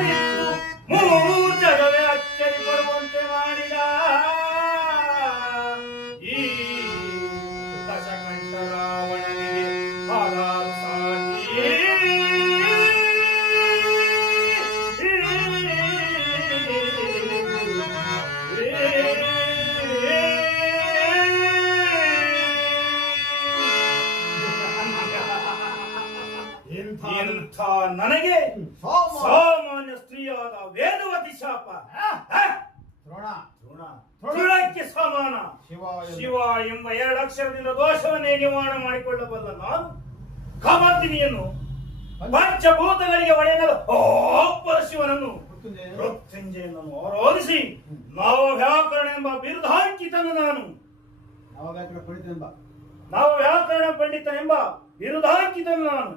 ಅವನಿತ್ತು ಮೂರು ಜಗವೇ ಅಚ್ಚರಿ ಪಡುವಂತೆ ಮಾಡಿದ ಈ ದಶಕಂಠ ರಾವಣನಿಗೆ ಹಾಲಾರು ಸಾಟಿ ಇಂಥ ನನಗೆ ಸಾಮಾನ್ಯ ಸ್ತ್ರೀಯಾದ ವೇದವತಿ ಶಾಪ ತೃಣಕ್ಕೆ ಸಮಾನ. ಶಿವ ಎಂಬ 2 ಅಕ್ಷರದಿಂದ ದೋಷವನ್ನೇ ನಿವಾರಣೆ ಮಾಡಿಕೊಳ್ಳಬಲ್ಲ ನಾನು ಕಾಮರ್ದಿನಿಯನ್ನು ಪಂಚಭೂತಗಳಿಗೆ ಒಡೆಯಲು ಶಿವನನ್ನು ಮೃತ್ಯುಂಜಯನನ್ನು ಆರಾಧಿಸಿ ನವವ್ಯಾಕರಣ ಎಂಬ ಬಿರುದಾಂಕಿತನು ನಾನು. ನವವ್ಯಾಕರಣ ಪಂಡಿತನೆಂಬ ಬಿರುದಾಂಕಿತನು ನಾನು.